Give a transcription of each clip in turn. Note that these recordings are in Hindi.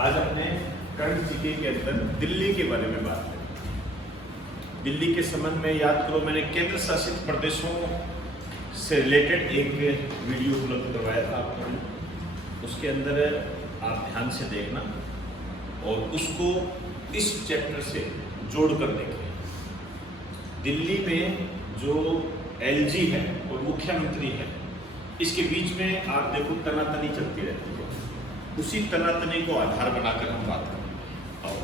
आज अपने करंट जीके के अंदर दिल्ली के बारे में बात करें। दिल्ली के संबंध में याद करो, मैंने केंद्र शासित प्रदेशों से रिलेटेड एक वीडियो उपलब्ध करवाया था आपको। उसके अंदर आप ध्यान से देखना और उसको इस चैप्टर से जोड़कर देखें। दिल्ली में जो एलजी है और मुख्यमंत्री है, इसके बीच में आप देखो तनातनी चलती रहती है। उसी तनातनी को आधार बनाकर हम बात करेंगे। और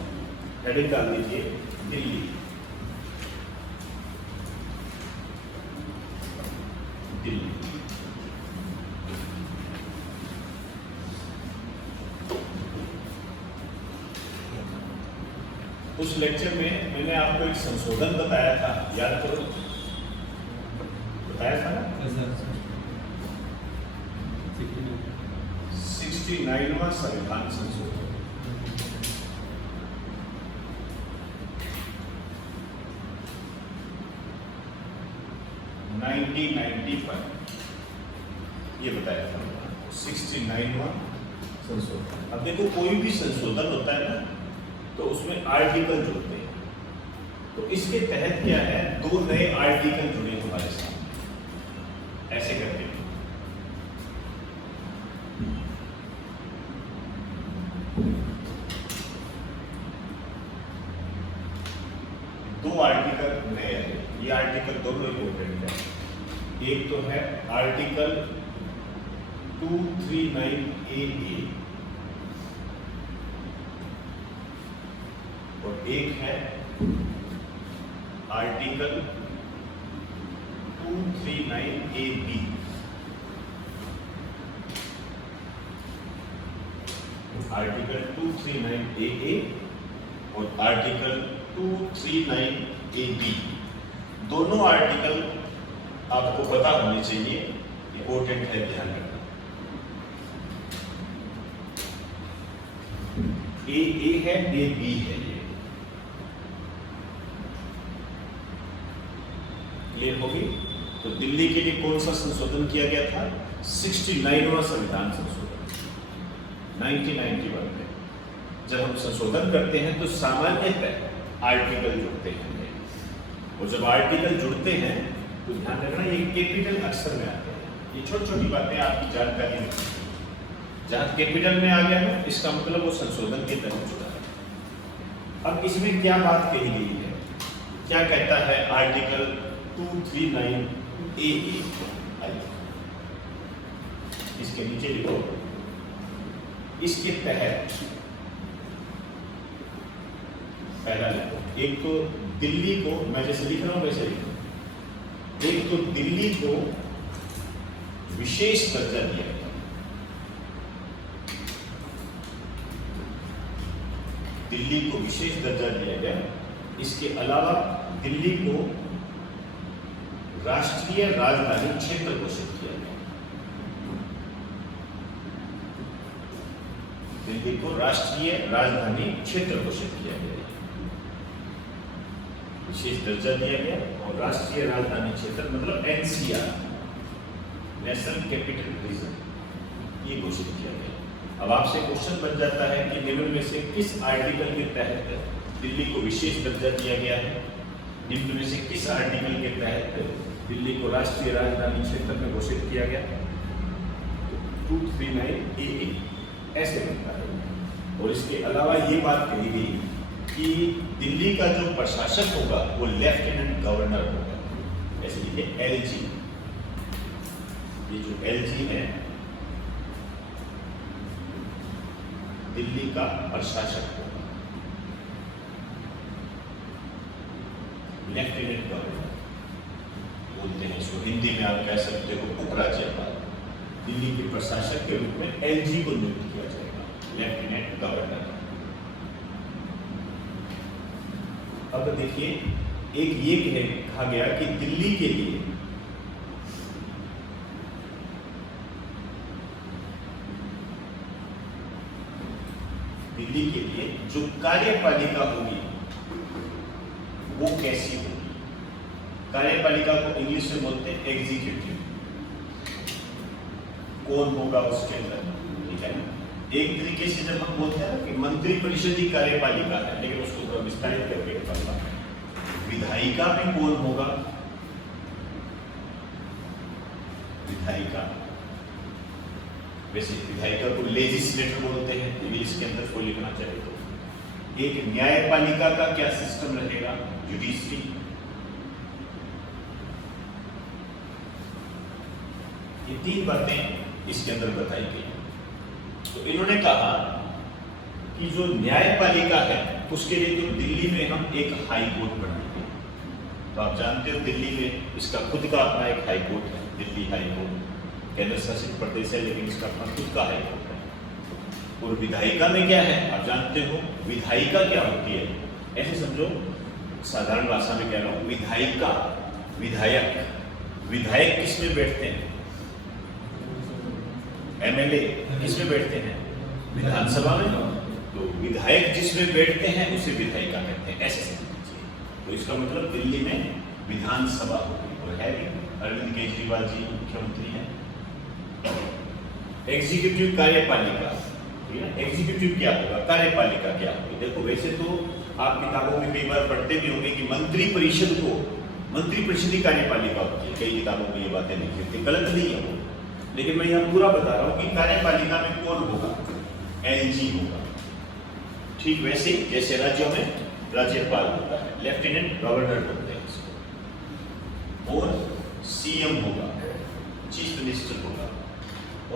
हेडिंग डाल दीजिए दिल्ली। दिल्ली उस लेक्चर में मैंने आपको एक संशोधन बताया था, याद करो, बताया था ना? 69वां संविधान संशोधन। ये बताया था 69वां संशोधन। अब देखो, कोई भी संशोधन होता है ना, तो उसमें आर्टिकल जुड़ते हैं। तो इसके तहत क्या है, 2 नए आर्टिकल जुड़े हमारे साथ, ऐसे करके 2 आर्टिकल नए हैं। ये आर्टिकल दोनों इंपॉर्टेंट है। एक तो है आर्टिकल 239AA और एक है आर्टिकल 239AB। आर्टिकल 239AA और आर्टिकल 239AB, दोनों आर्टिकल आपको पता होने चाहिए, इंपॉर्टेंट है, ध्यान रखना। ए है, ए बी है, ये क्लियर होगी। तो दिल्ली के लिए कौन सा संशोधन किया गया था? 69वां संविधान संशोधन 1991 में। जब हम संशोधन करते हैं तो सामान्यतः आर्टिकल जुड़ते हैं, और जब आर्टिकल जुड़ते हैं तो ध्यान रखना ये कैपिटल अक्षर में आते हैं। ये छोटी छोटी बातें आपकी जानकारी में, जहां कैपिटल में आ गया है इसका मतलब वो संशोधन के तहत जुड़ा है। अब इसमें क्या बात कही गई है, क्या कहता है आर्टिकल 239AA? इसके नीचे लिखो, इसके तहत पहला लिखो। एक तो दिल्ली को, मैं जैसे लिख रहा हूं वैसे लिखो। एक तो दिल्ली को विशेष दर्जा दिया गया। दिल्ली को विशेष दर्जा दिया गया। इसके अलावा दिल्ली को राष्ट्रीय राजधानी क्षेत्र घोषित किया गया। दिल्ली को राष्ट्रीय राजधानी क्षेत्र घोषित किया गया, विशेष दर्जा दिया गया। और राष्ट्रीय राजधानी क्षेत्र मतलब NCR, नेशनल कैपिटल रीजन, ये घोषित किया गया। अब आपसे क्वेश्चन बन जाता है कि निम्न में से किस आर्टिकल के तहत दिल्ली को विशेष दर्जा दिया गया है? निम्न में से किस आर्टिकल के तहत दिल्ली को राष्ट्रीय राजधानी क्षेत्र में घोषित किया गया? 239AA ऐसे बनता है। और इसके अलावा ये बात कही गई कि दिल्ली का जो प्रशासक होगा वो लेफ्टिनेंट गवर्नर होगा। ऐसे लिखिए LG। ये जो LG है, दिल्ली का प्रशासक होगा, लेफ्टिनेंट गवर्नर बोलते हैं इसको। हिंदी में आप कह सकते हो उपराज्यपाल। दिल्ली के प्रशासक के रूप में LG को नियुक्त किया जाएगा, लेफ्टिनेंट गवर्नर। अब देखिए, एक ये कहा गया कि दिल्ली के लिए जो कार्यपालिका होगी वो कैसी होगी? कार्यपालिका को इंग्लिश में बोलते हैं एग्जीक्यूटिव। कौन होगा उसके अंदर, ठीक है ना? एक तरीके से जब हम बोलते हैं कि मंत्री परिषद ही कार्यपालिका है, लेकिन उसको थोड़ा विस्तारित करके बताऊंगा। विधायिका में कौन होगा? विधायिका, वैसे विधायिका को लेजिस्लेटर बोलते हैं, इंग्लिश के अंदर को लिखना चाहिए तो। एक न्यायपालिका का क्या सिस्टम रहेगा? जुडिशरी। ये तीन बातें इसके अंदर बताई गई। तो इन्होंने कहा कि जो न्यायपालिका है उसके लिए तो दिल्ली में हम एक हाई कोर्ट बनाएंगे। तो आप जानते हो दिल्ली में इसका खुद का अपना एक हाई कोर्ट है, दिल्ली हाई कोर्ट। केंद्र शासित प्रदेश है लेकिन इसका अपना खुद का हाई कोर्ट है। और विधायिका में क्या है आप जानते हो? विधायिका क्या होती है? ऐसे समझो, साधारण भाषा में कह रहा हूं, विधायिका विधायक। विधायक किसमें बैठते हैं? एमएलए किसमें बैठते हैं? विधानसभा में। तो विधायक जिसमें बैठते हैं उसे विधायिका कहते हैं, ऐसे समझिए। तो इसका मतलब दिल्ली में विधानसभा होगी और है भी। अरविंद केजरीवाल जी मुख्यमंत्री हैं। एग्जीक्यूटिव कार्यपालिका, एग्जीक्यूटिव क्या होगा, कार्यपालिका क्या होगी? देखो वैसे तो आप किताबों में कई बार पढ़ते भी होंगे कि मंत्री परिषद को मंत्री परिषद ही कार्यपालिका होती है। कई किताबों में ये बातें लिखी होती है, गलत नहीं है वो, लेकिन मैं यहाँ पूरा बता रहा हूँ कि कार्यपालिका में कौन होगा? एलजी होगा। ठीक वैसे जैसे राज्यों में राज्यपाल होता है, लेफ्टिनेंट गवर्नर होते हैं इसको, और सीएम होगा, चीफ मिनिस्टर होगा,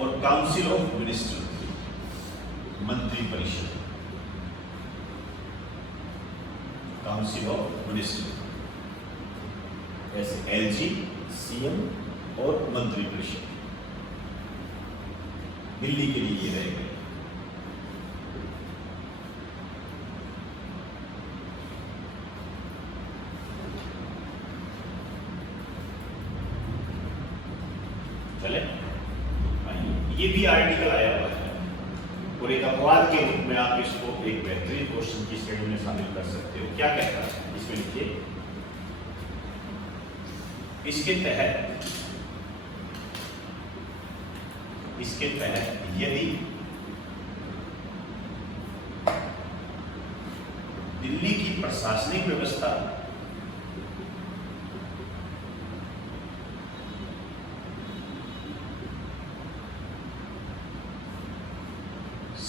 और काउंसिल ऑफ मिनिस्टर, मंत्री परिषद, काउंसिल ऑफ मिनिस्टर, ऐसे एलजी, सीएम और मंत्री परिषद दिल्ली के लिए ये रहेगा। चले, ये भी आर्टिकल आया हुआ है और एक अपवाद के रूप में आप इसको एक बेहतरीन क्वेश्चन की श्रेणी में शामिल कर सकते हो। क्या कहता है इसमें? लिखिए, इसके तहत यदि दिल्ली की प्रशासनिक व्यवस्था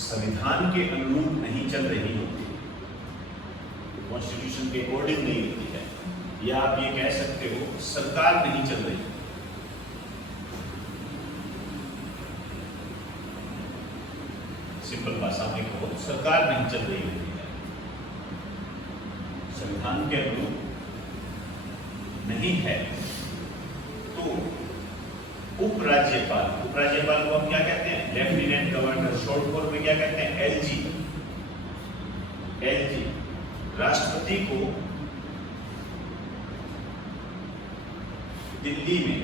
संविधान के अनुरूप नहीं चल रही होती, कॉन्स्टिट्यूशन के अकॉर्डिंग नहीं होती है, या आप ये कह सकते हो सरकार नहीं चल रही, सिंपल भाषा में कहो सरकार नहीं चल रही होती है, संविधान के अनुरूप नहीं है, तो उपराज्यपाल को हम क्या कहते हैं? लेफ्टिनेंट गवर्नर, शॉर्ट फॉर्म में क्या कहते हैं? एलजी। राष्ट्रपति को दिल्ली में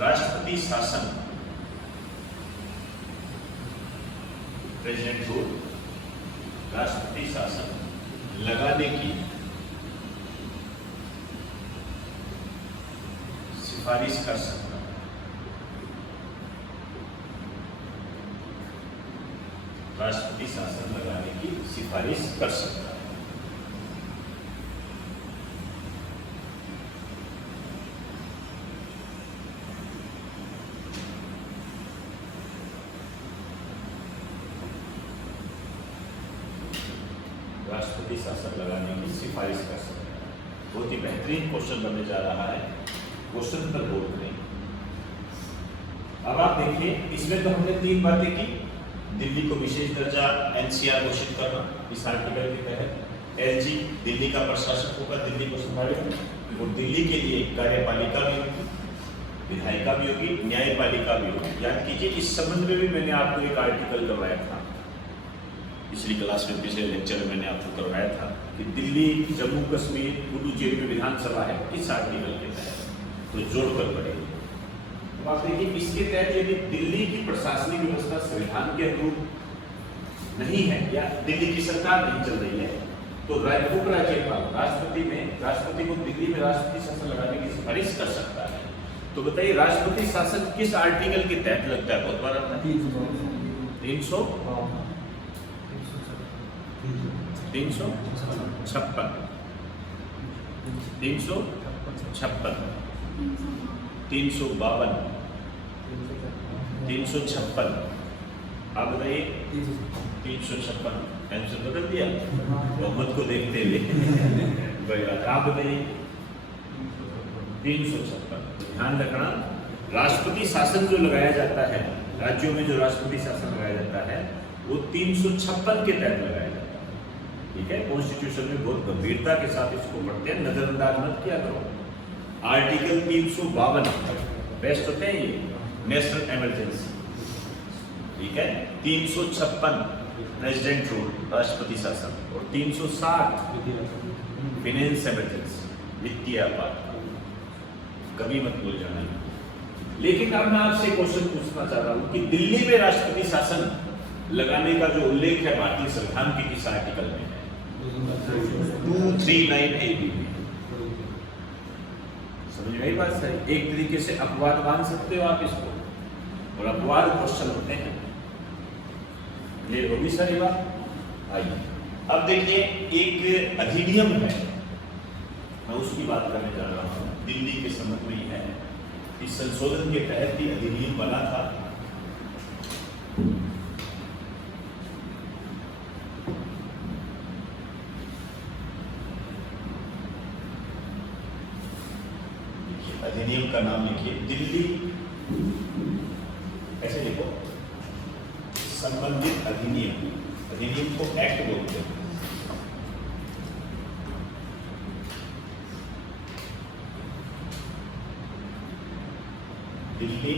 राष्ट्रपति शासन, प्रेसिडेंट रूल, राष्ट्रपति शासन लगाने की सिफारिश कर सकता है। राष्ट्रपति शासन लगाने की सिफारिश कर सकता है। राष्ट्रपति शासन लगाने की सिफारिश कर सकता है। बहुत ही बेहतरीन क्वेश्चन बनने जा रहा है, क्वेश्चन पर गौर करें। अब आप देखिए, इसमें तो हमने तीन बातें की। दिल्ली को विशेष दर्जा एनसीआर घोषित करना इस आर्टिकल के तहत, एलजी दिल्ली का प्रशासक होगा, दिल्ली को संभालेगा, और दिल्ली के लिए कार्यपालिका भी होगी, विधायिका भी होगी, न्यायपालिका भी होगी। याद कीजिए, इस संबंध में भी मैंने आपको एक आर्टिकल करवाया था पिछली क्लास में, पिछले लेक्चर में मैंने आपको करवाया था कि दिल्ली, जम्मू कश्मीर, पुडुचेरी में विधानसभा है, इस आर्टिकल के तहत तो जोड़कर पड़ेगी। तो आप देखिए, इसके तहत यदि दिल्ली की प्रशासनिक व्यवस्था संविधान के अनुरूप नहीं है या दिल्ली की सरकार नहीं चल रही है, तो उपराज्यपाल राष्ट्रपति को दिल्ली में राष्ट्रपति शासन लगाने की सिफारिश कर सकता है। तो बताइए राष्ट्रपति शासन किस आर्टिकल के तहत लगता है? बहुत बार आता है 356 352 356 आप बताइए 356 आंसर बदल दिया मोहम्मद को देखते हुए आप बताइए 356। ध्यान रखना राष्ट्रपति शासन जो लगाया जाता है राज्यों में जो राष्ट्रपति शासन लगाया जाता है वो 356 के तहत लगाया जाता है। ठीक है, कॉन्स्टिट्यूशन में बहुत गंभीरता के साथ इसको पढ़ते हैं, नजरअंदाज मत किया करो। आर्टिकल 352 बेस्ट होते हैं ये नेशनल इमरजेंसी। ठीक है, 356 प्रेसिडेंट रूल राष्ट्रपति शासन और 360 फाइनेंस इमरजेंसी वित्तीय आपात। कभी मत भूल जाना। लेकिन अब मैं आपसे क्वेश्चन पूछना चाह रहा हूं कि दिल्ली में राष्ट्रपति शासन लगाने का जो उल्लेख है भारतीय संविधान के किस आर्टिकल में है? 239A में। समझ में आई बात? सही। एक तरीके से अपवाद मान सकते हो आप इसको, और अपवाद क्वेश्चन होते हैं। ये होगी सारी बात। आइए अब देखिए एक अधिनियम है, मैं उसकी बात करने जा रहा हूं, दिल्ली के संबंध में ही है। इस संशोधन के तहत ही अधिनियम बना था। अधिनियम का नाम लिखिए दिल्ली, ऐसे लिखो संबंधित अधिनियम। अधिनियम को एक्ट बोलते हैं। दिल्ली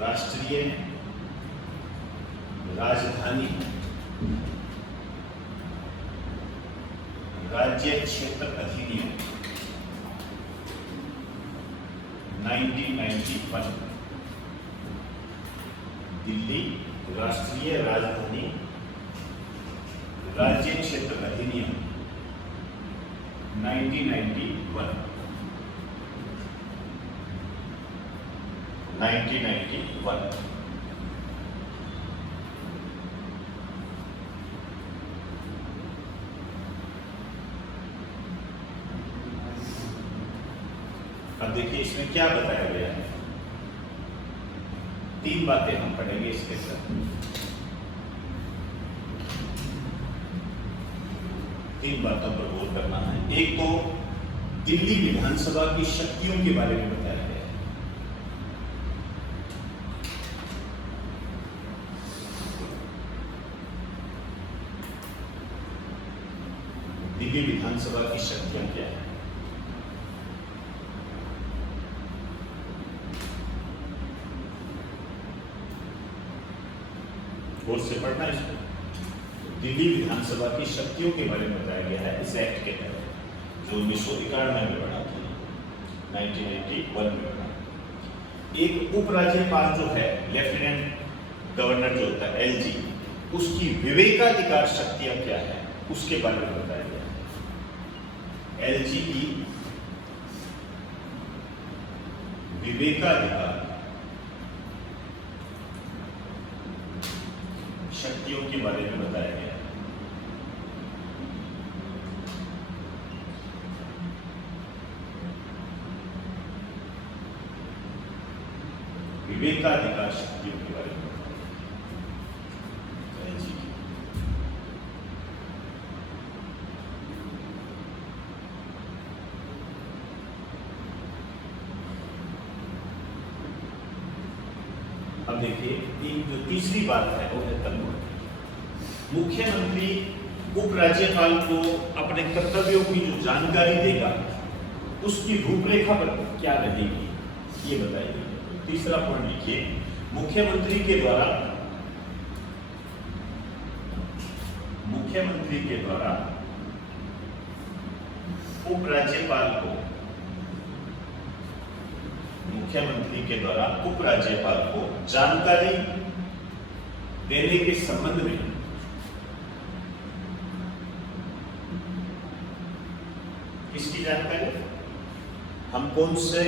राष्ट्रीय राजधानी राज्य क्षेत्र अधिनियम 1991। दिल्ली राष्ट्रीय राजधानी राज्य क्षेत्र अधिनियम 1991। अब देखिए इसमें क्या बताया गया है। 3 बातें हम पढ़ेंगे इसके साथ। 3 बातों पर गौर करना है। एक तो दिल्ली विधानसभा की शक्तियों के बारे में बताया गया है। दिल्ली विधानसभा की शक्तियां क्या है? गौर से पढ़ना इसको। दिल्ली विधानसभा की शक्तियों के बारे में बताया गया है इस एक्ट के तहत, जो 1991 में बना था, 1991 में बना। एक उपराज्यपाल जो है, लेफ्टिनेंट गवर्नर जो होता है LG, उसकी विवेकाधिकार शक्तियां क्या है उसके बारे में बताया गया है। LG की विवेकाधिकार शक्तियों के बारे में बताया गया है। विवेकाधिकार शक्तियों के बारे में अब देखिए एक जो तीसरी बात है वो है कानून। मुख्यमंत्री उपराज्यपाल को अपने कर्तव्यों की जो जानकारी देगा उसकी रूपरेखा पर क्या रहेगी ये बताइए। तीसरा पॉइंट लिखिए, मुख्यमंत्री के द्वारा उपराज्यपाल को जानकारी देने के संबंध में इसकी जानकारी, हम कौन से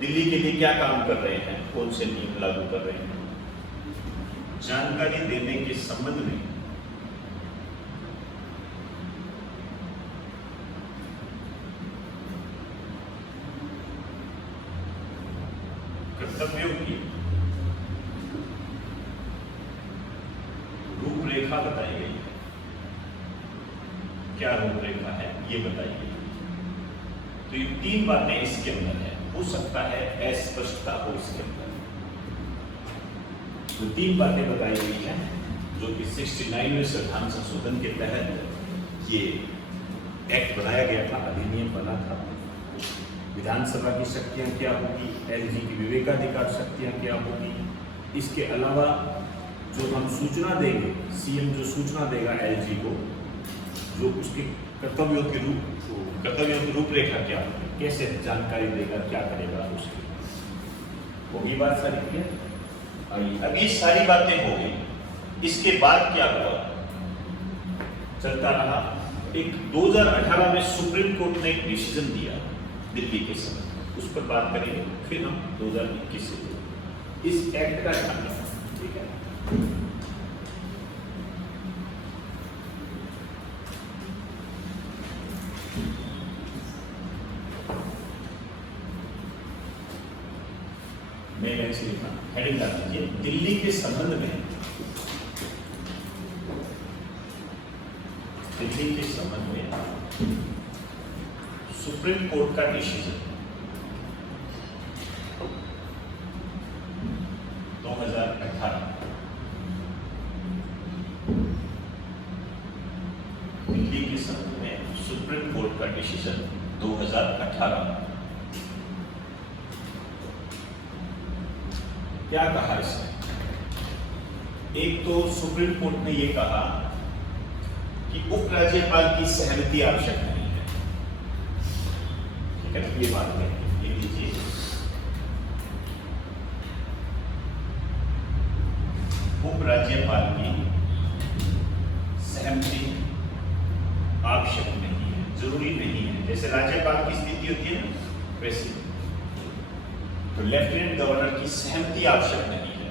दिल्ली के लिए क्या काम कर रहे हैं, कौन से नियम लागू कर रहे हैं, जानकारी देने के संबंध में कर्तव्यों की रूपरेखा बताई गई है। क्या रूपरेखा है ये बताई गई है। तो ये 3 बातें इसके अंदर है। हो सकता है अस्पष्टता हो इसके अंदर। तो 3 बातें बताई गई हैं जो कि 69वें संविधान संशोधन के तहत ये एक्ट बनाया गया था, अधिनियम बना था। विधानसभा की शक्तियां क्या होगी, एलजी की विवेकाधिकार शक्तियां क्या होगी, इसके अलावा जो हम सूचना देंगे, सीएम जो सूचना देगा एलजी को, जो उसके कर्तव्यों की रूपरेखा क्या होगी, कैसे जानकारी देगा, क्या करेगा, उसकी होगी बात सारी क्लियर। अब ये सारी बातें हो गई। इसके बाद क्या हुआ, चलता रहा। एक 2018 में सुप्रीम कोर्ट ने एक डिसीजन दिया दिल्ली के समय, उस पर बात करेंगे। फिर हम 2021 से इस एक्ट का ध्यान रखना, ठीक है। मैं ऐसे लिखा, हेडिंग डाल दीजिए, दिल्ली के संबंध में, दिल्ली के संबंध में सुप्रीम कोर्ट का डिसीजन 2018, दिल्ली के संबंध में सुप्रीम कोर्ट का डिसीजन 2018। क्या कहा इसने? एक तो सुप्रीम कोर्ट ने यह कहा कि उपराज्यपाल की सहमति आवश्यक नहीं है, ठीक है। ये बात है, ये लीजिए, उपराज्यपाल की सहमति आवश्यक नहीं है, जरूरी नहीं है। जैसे राज्यपाल की स्थिति होती है ना, वैसे तो लेफ्टिनेंट गवर्नर की सहमति आवश्यक नहीं है।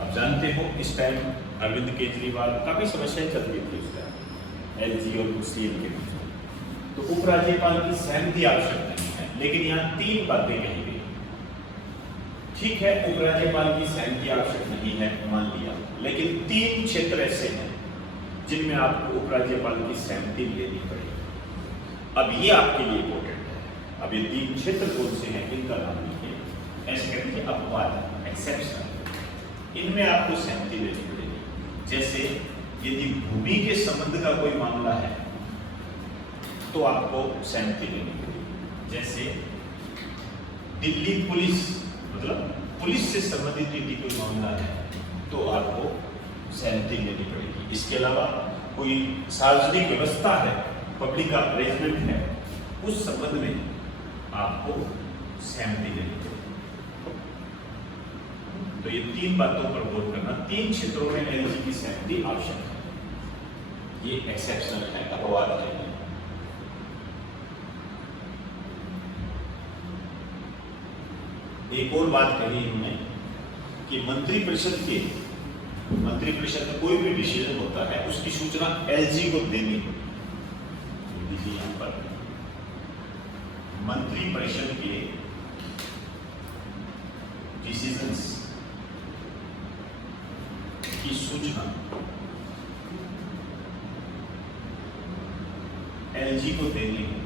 आप जानते हो इस टाइम अरविंद केजरीवाल काफी समस्याएं चल रही थी उस टाइम एलजी और सीएम के बीच। तो उपराज्यपाल की सहमति आवश्यक नहीं है, लेकिन यहाँ 3 बातें कही गई। ठीक है, उपराज्यपाल की सहमति आवश्यक नहीं है, मान लिया, लेकिन 3 क्षेत्र ऐसे हैं जिनमें आपको उपराज्यपाल की सहमति लेनी पड़ेगी। अब ये आपके लिए इंपॉर्टेंट है। अब ये 3 क्षेत्र कौन से हैं, इनका नाम लिखिए। ऐसे करेंगे, अपवाद, एक्सेप्शन, इनमें आपको सहमति लेनी पड़ेगी। जैसे यदि भूमि के संबंध का कोई मामला है तो आपको सहमति लेनी पड़ेगी। जैसे दिल्ली पुलिस, मतलब पुलिस से संबंधित यदि कोई मामला है तो आपको सहमति लेनी पड़ेगी। इसके अलावा कोई सार्वजनिक व्यवस्था है, पब्लिक अरेंजमेंट है, उस संबंध में आपको सहमति लेनी पड़ेगी। तो ये 3 बातों पर गौर करना। 3 क्षेत्रों में एलजी की सहमति आवश्यक है। ये एक्सेप्शनल है, अपवाद है। एक और बात कही इन्होंने कि मंत्रिपरिषद में कोई भी डिसीजन होता है उसकी सूचना एलजी को देनी होगी। यहाँ पर मंत्रिपरिषद के डिसीजंस की सूचना एलजी को देनी होगी।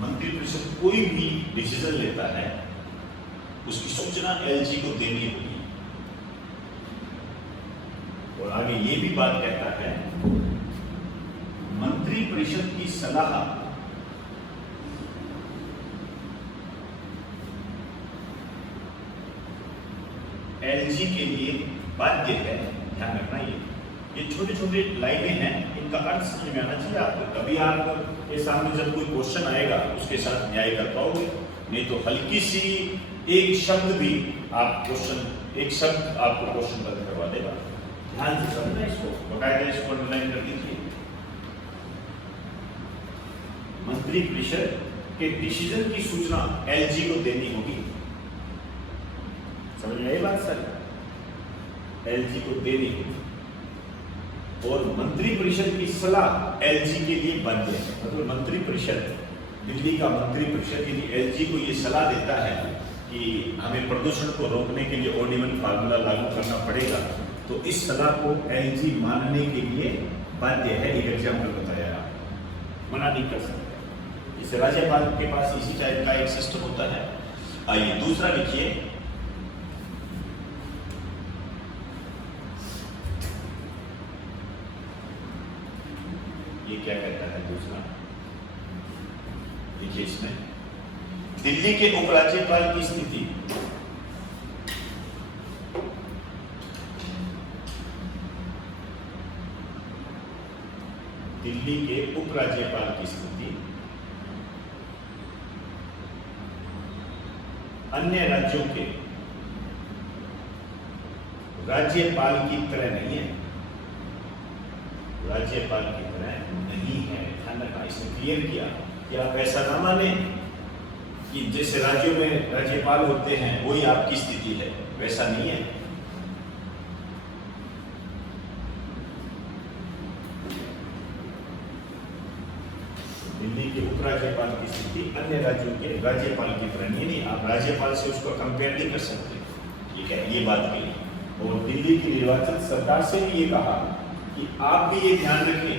मंत्रिपरिषद कोई भी डिसीजन लेता है उसकी सूचना एलजी को देनी होगी। और आगे ये भी बात कहता है, मंत्रिपरिषद की सलाह एलजी के लिए बाध्य है। ध्यान रखना, ये छोटे छोटे लाइनें हैं, इनका अर्थ समझ में आना चाहिए आपको। कभी आप के सामने जब कोई क्वेश्चन आएगा उसके साथ न्याय कर पाओगे। नहीं तो हल्की सी एक शब्द भी आप क्वेश्चन, एक शब्द आपको क्वेश्चन बंद करवा देगा। ध्यान से समझना इसको, बकायदा इसको अंडरलाइन कर दीजिए। मंत्री परिषद के डिसीजन की सूचना एलजी को देनी होगी। समझ में आई बात सर? एलजी को देनी होगी और मंत्री परिषद की सलाह एलजी के लिए बाध्य है। मतलब मंत्री परिषद, दिल्ली का मंत्री परिषद यदि एलजी को ये सलाह देता है कि हमें प्रदूषण को रोकने के लिए ओड-इवन फार्मूला लागू करना पड़ेगा, तो इस सलाह को एलजी मानने के लिए बाध्य है। एक एग्जाम्पल बताया, मना नहीं कर सकते। इस राज्यपाल के पास इसी टाइप का एक सिस्टम होता है। आइए दूसरा लिखिए, ये क्या कहता है दूसरा, देखिए इसमें दिल्ली के उपराज्यपाल की स्थिति। दिल्ली के उपराज्यपाल की स्थिति अन्य राज्यों के राज्यपाल की तरह नहीं है। राज्यपाल की तरह नहीं है, ध्यान रखना। इसने क्लियर किया कि आप ऐसा ना माने कि जैसे राज्यों में राज्यपाल होते हैं वही आपकी स्थिति है, वैसा नहीं है। दिल्ली के उपराज्यपाल की स्थिति अन्य राज्यों के राज्यपाल की तरह नहीं। आप राज्यपाल से उसको कंपेयर नहीं कर सकते, ठीक है, ये बात कही। और दिल्ली की निर्वाचित सरकार से भी ये कहा कि आप भी ये ध्यान रखें,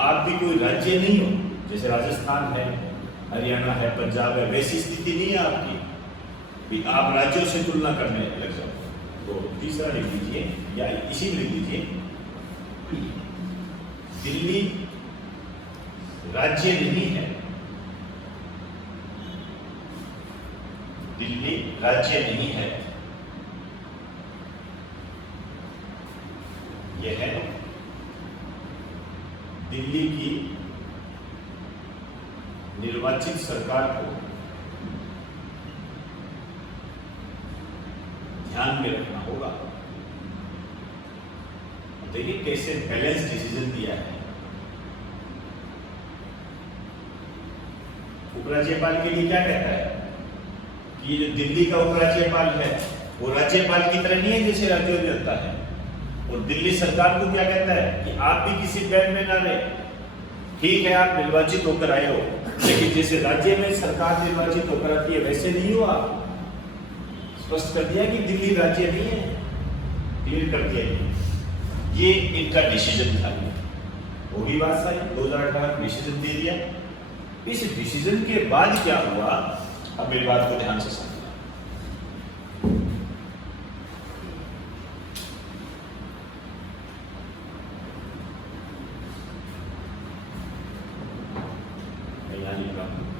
आप भी कोई राज्य नहीं हो। जैसे राजस्थान है, हरियाणा है, पंजाब है, वैसी स्थिति नहीं है आपकी भी आप राज्यों से तुलना करने लग जाओ। तो तीसरा लिख लीजिए या इसी में लिख लीजिए, दिल्ली राज्य नहीं है। दिल्ली राज्य नहीं है, यह है दिल्ली की निर्वाचित सरकार को ध्यान में रखना होगा। देखिए कैसे बैलेंस डिसीजन दिया है। उपराज्यपाल के लिए क्या कहता है कि जो दिल्ली का उपराज्यपाल है वो राज्यपाल की तरह नहीं है जैसे राज्यों में होता है। और दिल्ली सरकार को क्या कहता है कि आप भी किसी बैंड में ना रहे, ठीक है आप निर्वाचित होकर आए हो, लेकिन जैसे राज्य में सरकार निर्वाचित होकर आती है वैसे नहीं हो आप। स्पष्ट कर दिया कि दिल्ली राज्य नहीं है, क्लियर कर दिया। ये इनका डिसीजन था, वो भी बात सारी 2018 डिसीजन दे दिया। इस डिसीजन के बाद क्या हुआ, अब मेरी बात को ध्यान से समझना।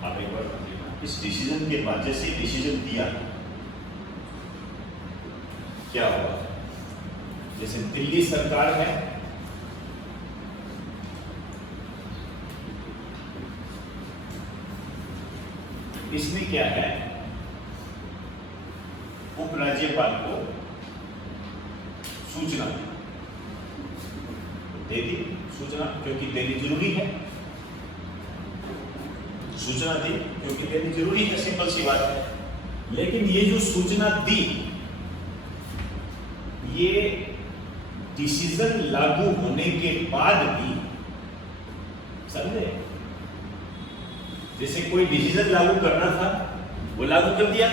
आप एक बार इस डिसीजन के बाद जैसे डिसीजन दिया क्या हुआ, जैसे दिल्ली सरकार है, इसमें क्या है, उपराज्यपाल को सूचना दे दी, सूचना क्योंकि देनी जरूरी है, सूचना दी क्योंकि देनी जरूरी है, सिंपल सी बात है। लेकिन ये जो सूचना दी, ये डिसीजन लागू होने के बाद भी, समझे, जैसे कोई डिसीजन लागू करना था वो लागू कर दिया,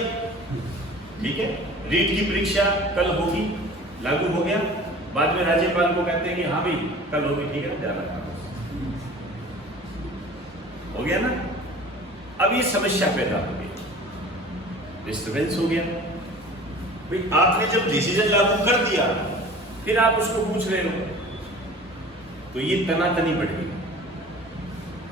ठीक है, रीट की परीक्षा कल होगी, लागू हो गया, बाद में राज्यपाल को कहते हैं कि हाँ भाई कल होगी, ठीक है, ध्यान रखना, हो गया ना। अब ये समस्या पैदा हो गई, डिस्टर्बेंस हो गया भाई। आपने जब डिसीजन लागू कर दिया फिर आप उसको पूछ रहे हो, तो ये तनातनी बढ़ गई।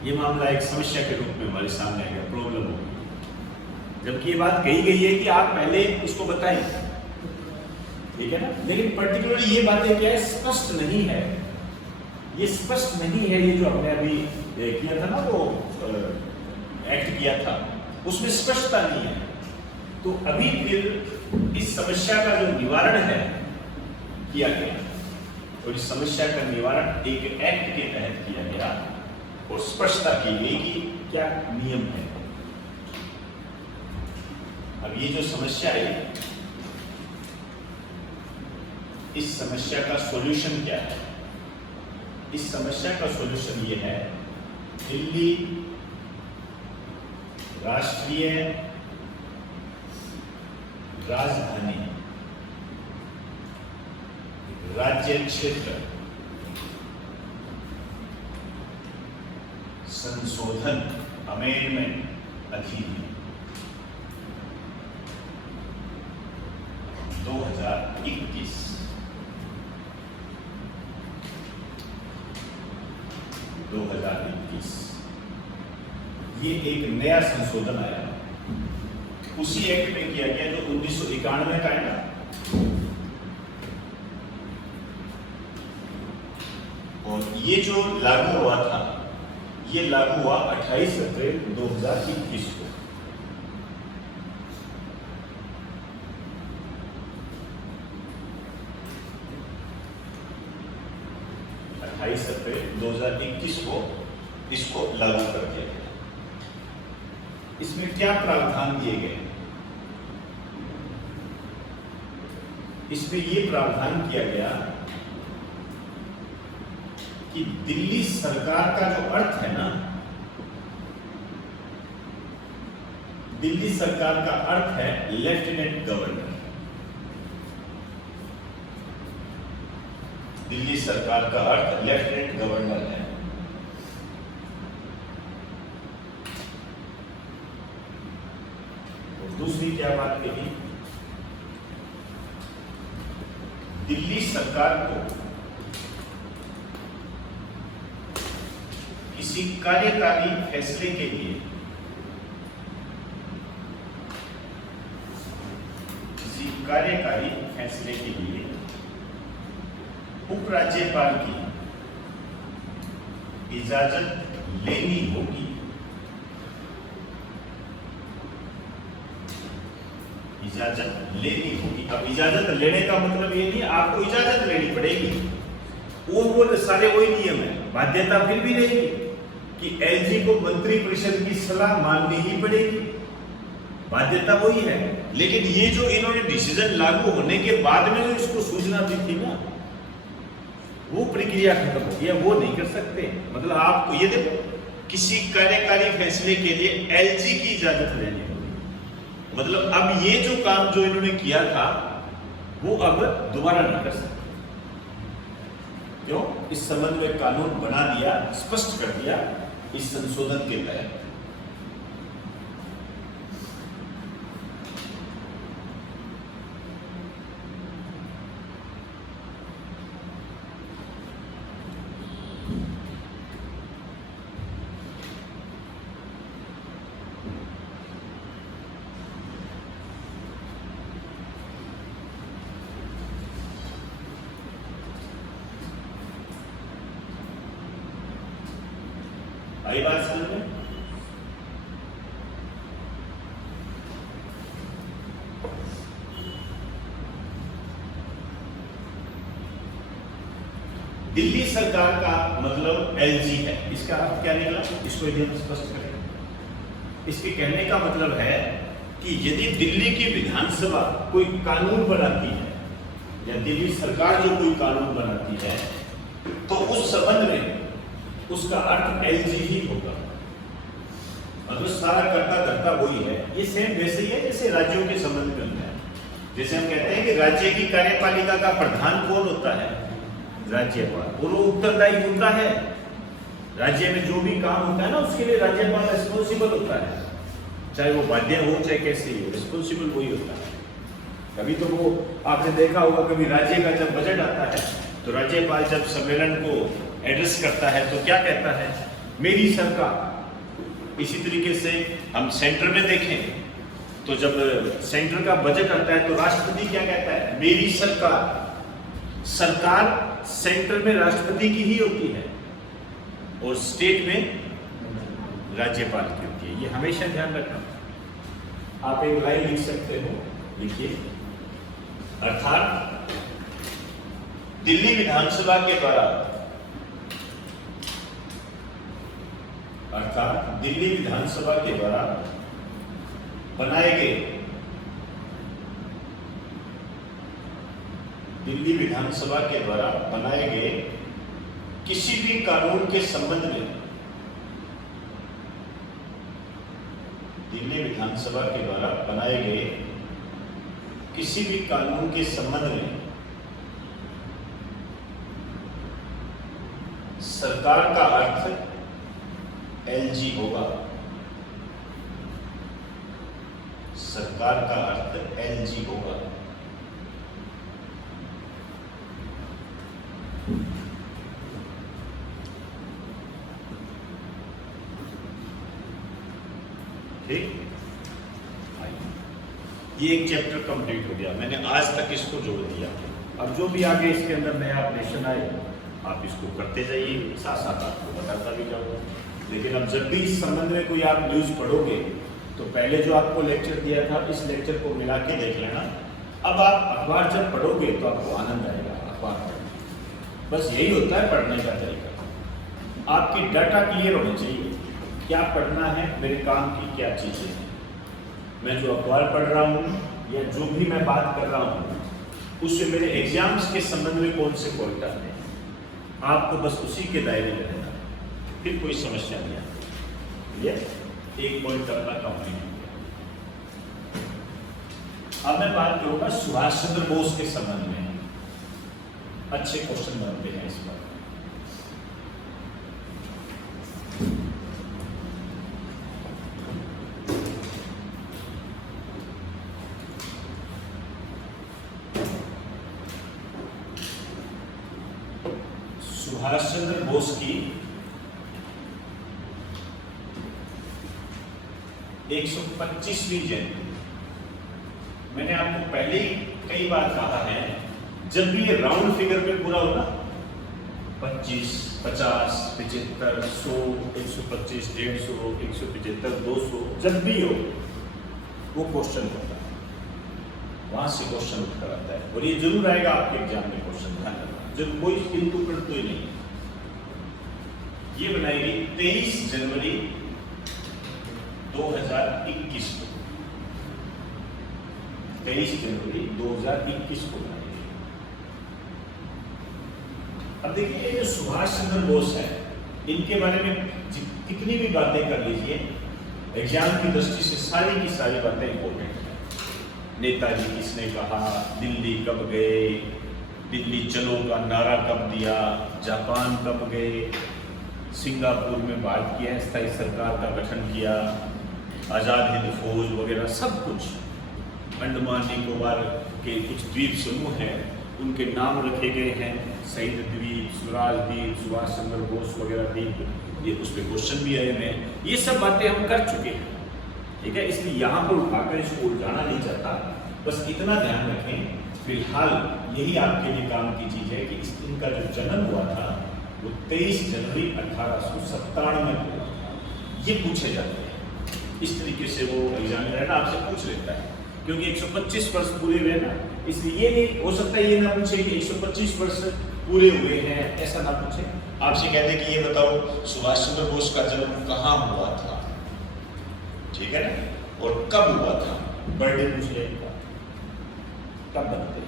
ये मामला एक समस्या के रूप में हमारे सामने आ गया, प्रॉब्लम हो गई, जबकि ये बात कही गई है कि आप पहले उसको बताएं, ठीक है ना। लेकिन पर्टिकुलरली ये बातें क्या है, स्पष्ट नहीं है, ये स्पष्ट नहीं है। ये जो हमने अभी किया था ना, वो एक्ट किया था, उसमें स्पष्टता नहीं है। तो अभी फिर इस समस्या का जो निवारण है किया गया, और इस समस्या का निवारण एक एक्ट के तहत किया गया और स्पष्टता की गई कि क्या नियम है। अब ये जो समस्या है, इस समस्या का सॉल्यूशन क्या है? इस समस्या का सॉल्यूशन ये है, दिल्ली राष्ट्रीय राजधानी राज्य क्षेत्र संशोधन अमेंडमेंट अधिनियम 2021 ये एक नया संशोधन आया, उसी एक्ट में किया गया जो 1991 का है ना। और ये जो लागू हुआ था, ये लागू हुआ 28 अप्रैल 2021 को। अप्रैल 2021 को इसको लागू कर दिया गया। इसमें क्या प्रावधान दिए गए? इसमें यह प्रावधान किया गया कि दिल्ली सरकार का जो अर्थ है ना, दिल्ली सरकार का अर्थ है लेफ्टिनेंट गवर्नर। दिल्ली सरकार का अर्थ लेफ्टिनेंट गवर्नर है। और दूसरी क्या बात कही? दिल्ली सरकार को किसी कार्यकारी फैसले के लिए उपराज्यपाल की इजाजत लेनी होगी। इजाजत लेनी होगी। अब इजाजत लेने का मतलब ये नहीं आपको इजाजत लेनी पड़ेगी, वो सारे वही नियम है। बाध्यता फिर भी रहेगी कि एलजी को मंत्री परिषद की सलाह माननी ही पड़ेगी, बाध्यता वही है। लेकिन ये जो इन्होंने डिसीजन लागू होने के बाद में जो इसको सूचना दी थी ना, वो प्रक्रिया खत्म हो गया, वो नहीं कर सकते। मतलब आपको ये देखो, किसी कार्यकारी फैसले के लिए एलजी की इजाजत लेनी होगी। मतलब अब ये जो काम जो इन्होंने किया था वो अब दोबारा नहीं कर सकते। क्यों? इस संबंध में कानून बना दिया, स्पष्ट कर दिया इस संशोधन के तहत। आई बात समझ में? दिल्ली सरकार का मतलब एलजी है, इसका अर्थ क्या निकला? इसको यदि हम स्पष्ट करें, इसके कहने का मतलब है कि यदि दिल्ली की विधानसभा कोई कानून बनाती है या दिल्ली सरकार जो कोई कानून बनाती है तो उस संबंध में उसका अर्थ एलजी ही होगा। मतलब सारा करता धरता वही है। ये सेम वैसे ही है जैसे राज्यों के संबंध में होता है। जैसे हम कहते हैं कि राज्य की कार्यपालिका का प्रधान कौन होता है? राज्यपाल। और वो उत्तरदायी होता है, राज्य में जो भी काम होता है ना उसके लिए राज्यपाल रिस्पॉन्सिबल होता है, चाहे वो बाध्य हो चाहे कैसे ही हो, रिस्पॉन्सिबल वही होता है। कभी तो वो आपने देखा होगा, कभी राज्य का जब बजट आता है तो राज्यपाल जब सम्मेलन को एड्रेस करता है तो क्या कहता है? मेरी सरकार। इसी तरीके से हम सेंटर में देखें तो जब सेंटर का बजट आता है तो राष्ट्रपति क्या कहता है? मेरी सरकार। सरकार सेंटर में राष्ट्रपति की ही होती है और स्टेट में राज्यपाल की होती है। ये हमेशा ध्यान रखना। आप एक लाइन लिख सकते हो, लिखिए। अर्थात दिल्ली विधानसभा के द्वारा, अर्थात दिल्ली विधानसभा के द्वारा बनाए गए, दिल्ली विधानसभा के द्वारा बनाए गए किसी भी कानून के संबंध में, दिल्ली विधानसभा के द्वारा बनाए गए किसी भी कानून के संबंध में सरकार का अर्थ एलजी होगा, सरकार का अर्थ एलजी होगा। ठीक, ये एक चैप्टर कंप्लीट हो गया। मैंने आज तक इसको जोड़ दिया। अब जो भी आगे इसके अंदर नया ऑपरेशन आए आप इसको करते जाइए, साथ साथ आपको बताता भी जाऊंगा। लेकिन अब जब भी इस संबंध में कोई आप न्यूज़ पढ़ोगे तो पहले जो आपको लेक्चर दिया था इस लेक्चर को मिला के देख लेना। अब आप अखबार जब पढ़ोगे तो आपको आनंद आएगा अखबार पढ़ने। बस यही होता है पढ़ने का तरीका। आपकी डाटा क्लियर होनी चाहिए, क्या पढ़ना है, मेरे काम की क्या चीज़ें हैं, मैं जो अखबार पढ़ रहा हूँ या जो भी मैं बात कर रहा हूँ उससे मेरे एग्जाम्स के संबंध में कौन से पॉइंट आते हैं, आपको बस उसी के दायरे में रहना, फिर कोई समस्या नहीं आती। ये एक पॉइंट अपना कंप्लीट हो गया। अब मैं बात करूंगा सुभाष चंद्र बोस के संबंध में। अच्छे क्वेश्चन बनते हैं इस पर। सुभाष चंद्र बोस की 125वीं जयंती। मैंने आपको पहले ही कई बार कहा है, जब भी ये राउंड फिगर पे पूरा होगा 25, 50, 75, 100, 125, 150, 175, 200, जब भी हो वो क्वेश्चन होता है, वहां से क्वेश्चन उठकर आता है। और ये जरूर आएगा आपके एग्जाम में क्वेश्चन, ध्यान रखना। जब कोई किंतु परंतु ही नहीं। ये बनाएगी 23 जनवरी 2021 को, 23 जनवरी 2021 को बनाएगी। अब देखिए ये जो सुभाष चंद्र बोस है, इनके बारे में कितनी भी बातें कर लीजिए, एग्जाम की दृष्टि से सारी की सारी बातें इंपॉर्टेंट है। नेताजी किसने कहा, दिल्ली कब गए, दिल्ली चलो का नारा कब दिया, जापान कब गए, सिंगापुर में भारत की अस्थायी सरकार का गठन किया, आज़ाद हिंद फौज वगैरह सब कुछ। अंडमान निकोबार के कुछ द्वीप समूह हैं उनके नाम रखे गए हैं, शहीद द्वीप, स्वराज द्वीप, सुभाष चंद्र बोस वगैरह द्वीप, ये उस पर क्वेश्चन भी आए हैं। ये सब बातें हम कर चुके हैं, ठीक है। इसलिए यहाँ पर उठाकर इसको उलझाना नहीं चाहता, बस इतना ध्यान रखें फिलहाल यही आपके लिए काम की चीज़ है कि इनका जो जन्म हुआ था वो 23 जनवरी 1897 में हुआ था। ये पूछे जाते हैं इस तरीके से, वो एग्जामिनर ना आपसे पूछ लेता है, क्योंकि 125 वर्ष पूरे हुए ना, इसलिए ये नहीं हो सकता ये ना पूछे कि 125 वर्ष पूरे हुए हैं, ऐसा ना पूछे। आपसे कहते हैं कि ये बताओ सुभाष चंद्र बोस का जन्म कहाँ हुआ था, ठीक है ना, और कब हुआ था, बर्थडे पूछ लेगा, कब बनते हैं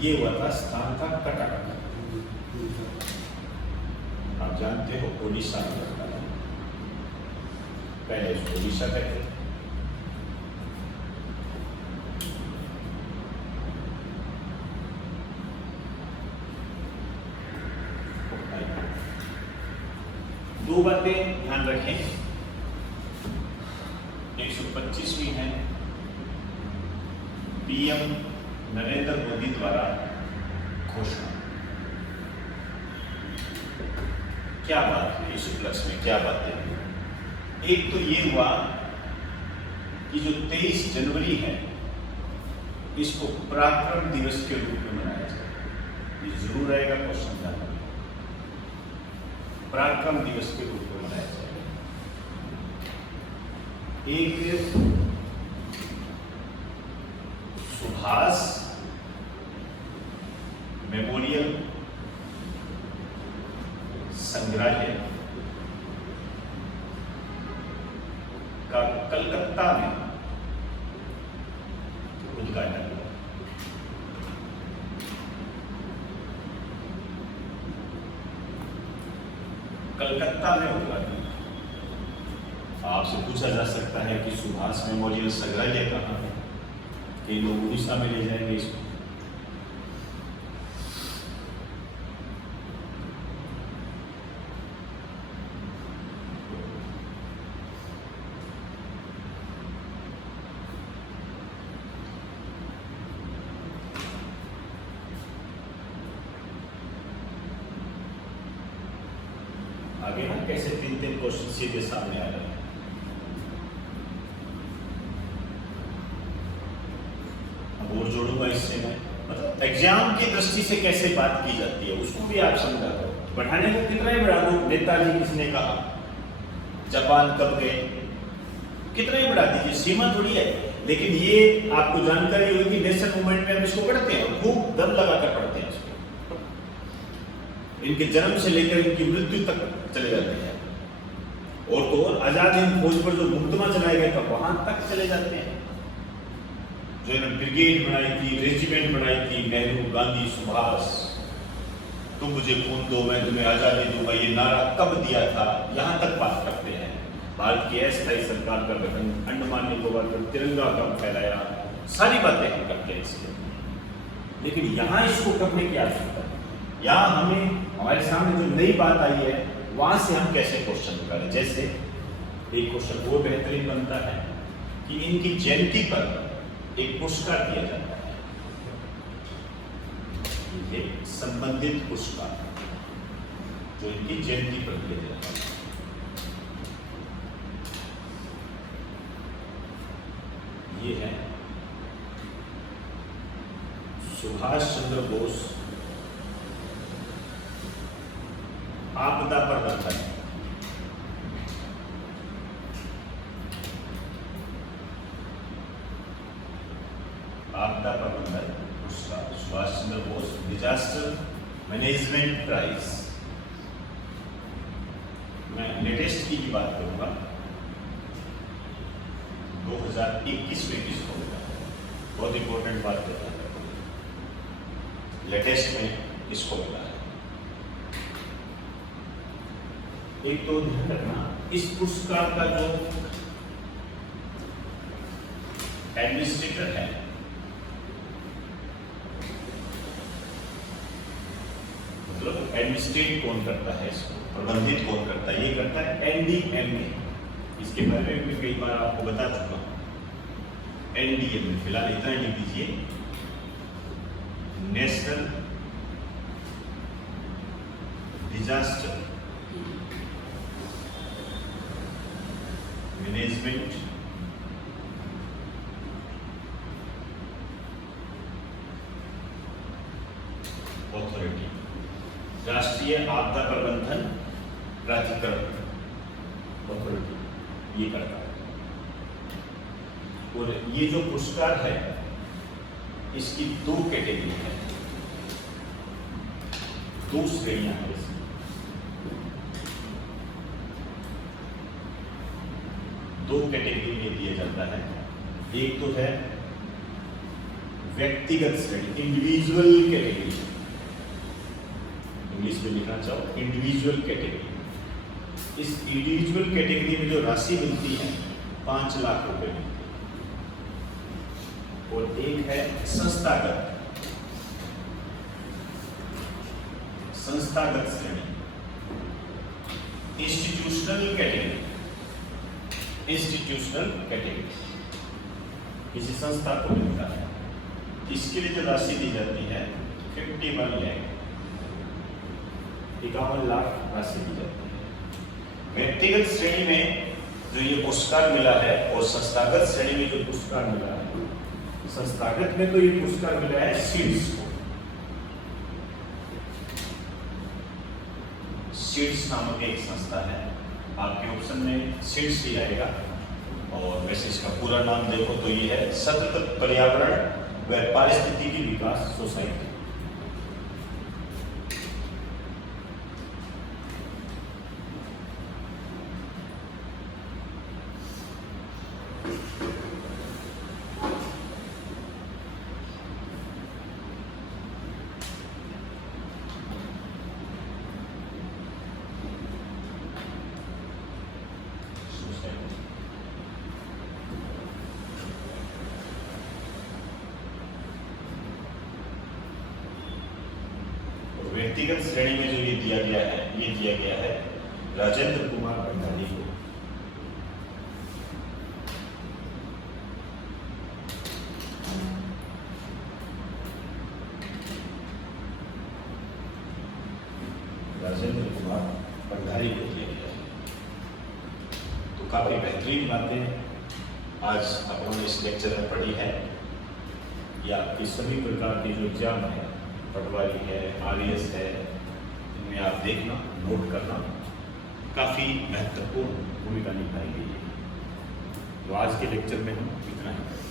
ये हुआ था, स्थान था कटक, आप जानते हो ओडिशा में लगता है, पहले इसको ओडिशा कहते थे। दो बातें ध्यान रखें, 125वीं है पीएम नरेंद्र मोदी द्वारा घोषणा। क्या बात है इस उपलक्ष्य में, क्या बातें हैं? एक तो ये हुआ कि जो 23 जनवरी है इसको पराक्रम दिवस के रूप में मनाया जाए, ये जरूर आएगा क्वेश्चन का, पराक्रम दिवस के रूप में मनाया जाएगा। एक सुभाष मेमोरियल संग्रहालय का कलकत्ता में उद्घाटन हुआ। कलकत्ता में उद्घाटन। आपसे पूछा जा सकता है कि सुभाष मेमोरियल संग्रहालय कहाँ है? कई लोग उड़ीसा में ले जाएंगे इसको। आगे ना कैसे तीन तीन क्वेश्चन सीधे सामने आ रहे हैं। अब और जोड़ूंगा इससे मैं, मतलब एग्जाम की दृष्टि से कैसे बात की जाती है उसको भी आप समझा दो। बढ़ाने को कितना ही बढ़ा दो, नेताजी किसने कहा, जापान कब गए, कितना ही बढ़ा दीजिए, सीमा थोड़ी है। लेकिन ये आपको जानकारी होगी कि नेशन मूवमेंट में हम इसको पढ़ते हैं, खूब दम लगाकर पढ़ते हैं इसको। इनके जन्म से लेकर इनकी मृत्यु तक चले जाते हैं। और तो और आजाद हिंद फौज पर जो मुकदमा चलाया गया था वहां तक चले जाते हैं। जो इन्होंने ब्रिगेड बनाई थी, रेजिमेंट बनाई थी, नेहरू, गांधी, सुभाष, तुम मुझे खून दो मैं तुम्हें आजादी दूंगा, ये नारा कब दिया था, यहां तक बात करते हैं। भारत की अस्थायी सरकार का गठन, अंडमान निकोबार पर तिरंगा कब फैलाया, सारी बातें हम करते हैं इसलिए। लेकिन यहाँ इसको करने की आवश्यकता है। यहाँ हमें हमारे सामने जो नई बात आई है वहां से हम कैसे क्वेश्चन निकालें। जैसे एक क्वेश्चन वो बेहतरीन बनता है कि इनकी जयंती पर एक पुरस्कार दिया जाता है, ये संबंधित पुरस्कार जो इनकी जयंती पर दिया जाता है। ये है सुभाष चंद्र बोस आपदा प्रबंधन। आपदा प्रबंधन पुरस्कार, Subhash Chandra Bose disaster management prize. मैं लेटेस्ट की बात करूंगा, 2021 में किसको मिला, बहुत इंपॉर्टेंट बात करता है। लेटेस्ट में किसको मिला है? एक तो ध्यान रखना, इस पुरस्कार का जो एडमिनिस्ट्रेटर है मतलब एडमिनिस्ट्रेट कौन करता है इसको, प्रबंधित कौन करता है, ये करता है एनडीएमए। इसके बारे में भी कई बार आपको बता चुका हूं। एनडीएमए फिलहाल इतना ही लिख दीजिए, नेशनल डिजास्टर मैनेजमेंट अथॉरिटी, राष्ट्रीय आपदा प्रबंधन प्राधिकरण अथॉरिटी, ये करता है। और ये जो पुरस्कार है इसकी दो कैटेगरी है, दो श्रेणियां हैं इसकी। दो कैटेगरी में दिया जाता है। एक तो है व्यक्तिगत श्रेणी, इंडिविजुअल कैटेगरी, इंग्लिश में लिखना चाहो इंडिविजुअल कैटेगरी। इस इंडिविजुअल कैटेगरी में जो राशि मिलती है 5 लाख रुपए मिलती है। और एक है संस्थागत श्रेणी, इंस्टीट्यूशनल कैटेगरी। इंस्टीट्यूशनल कैटेगरी किसी संस्था को मिलता है। इसके लिए जो राशि दी जाती है 51 लाख, 51 लाख राशि दी जाती है। व्यक्तिगत श्रेणी में जो ये पुरस्कार मिला है और संस्थागत श्रेणी में जो पुरस्कार मिला है, संस्थागत में तो ये पुरस्कार मिला है सीड्स को। सीड्स नामक एक संस्था है, आपके ऑप्शन में सीड्स ही आएगा और वैसे इसका पूरा नाम देखो तो ये है सतत पर्यावरण व पारिस्थितिकी विकास सोसाइटी। व्यक्तिगत श्रेणी में जो ये दिया गया है राजेंद्र कुमार भंडारी को। राजेंद्र कुमार भंडारी को दिया गया है। तो काफी बेहतरीन बातें आज अपन ने इस लेक्चर में पढ़ी है। या आपकी सभी प्रकार की जो एग्जाम है, पटवारी है, आरएएस है, इनमें आप देखना, नोट करना, काफ़ी महत्वपूर्ण भूमिका निभाएंगे। तो आज के लेक्चर में हम इतना ही।